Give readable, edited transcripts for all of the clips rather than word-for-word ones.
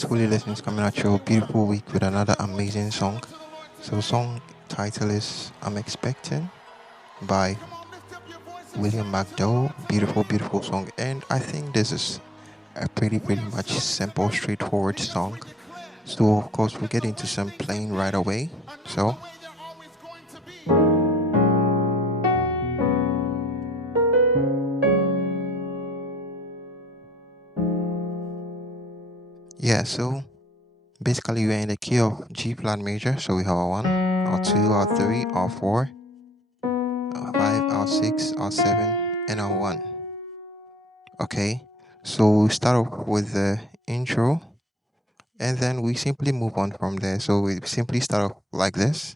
guys, Willie is coming at you a beautiful week with another amazing song. So song title is I'm Expecting by William McDowell. Beautiful song, and I think this is a pretty much simple, straightforward song. So of course we'll get into some playing right away. So yeah, so basically we're in the key of G flat major. So we have our 1, our 2, our 3, our 4, our 5, our 6, our 7, and our 1. Okay, so we start off with the intro and then we simply move on from there. So we simply start off like this.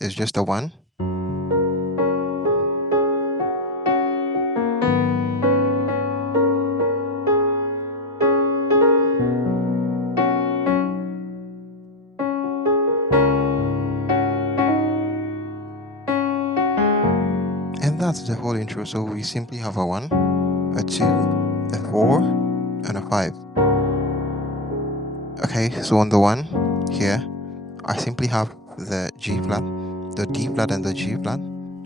It's just a 1. And that's the whole intro. So we simply have a 1, a 2, a 4, and a 5. Okay, so on the 1 here, I simply have the G flat, the D flat, and the G flat.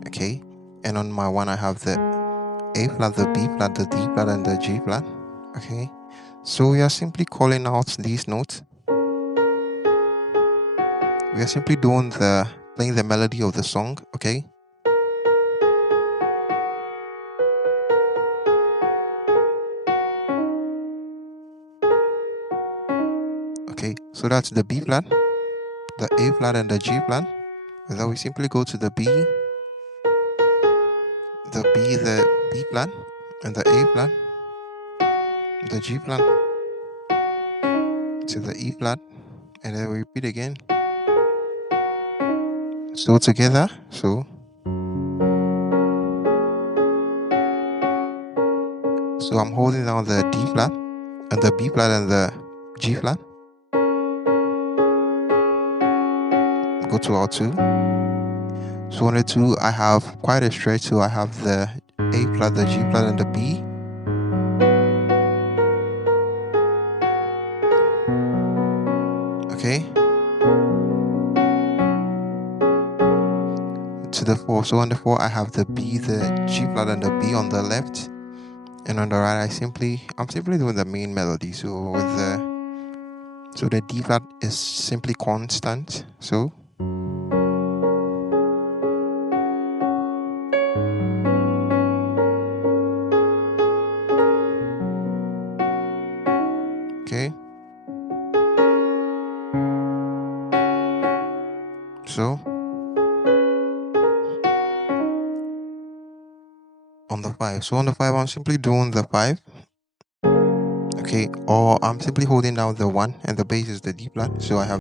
Okay, and on my 1 I have the A flat, the B flat, the D flat, and the G flat. Okay, so we are simply calling out these notes. We are simply playing the melody of the song. Okay. Okay, so that's the B flat, the A flat, and the G flat. And then we simply go to the B, the B flat, and the A flat, the G flat, to the E flat, and then we repeat again. So together, so I'm holding down the D flat, and the B flat, and the G flat. Go to our 2. So on the 2, I have quite a stretch. So I have the A flat, the G flat, and the B. Okay. To the 4. So on the 4, I have the B, the G flat, and the B on the left. And on the right, I'm simply doing the main melody. So the D flat is simply constant. So okay. So on the 5. So on the 5, I'm simply doing the 5. Okay, or I'm simply holding down the 1 and the bass is the D flat. So I have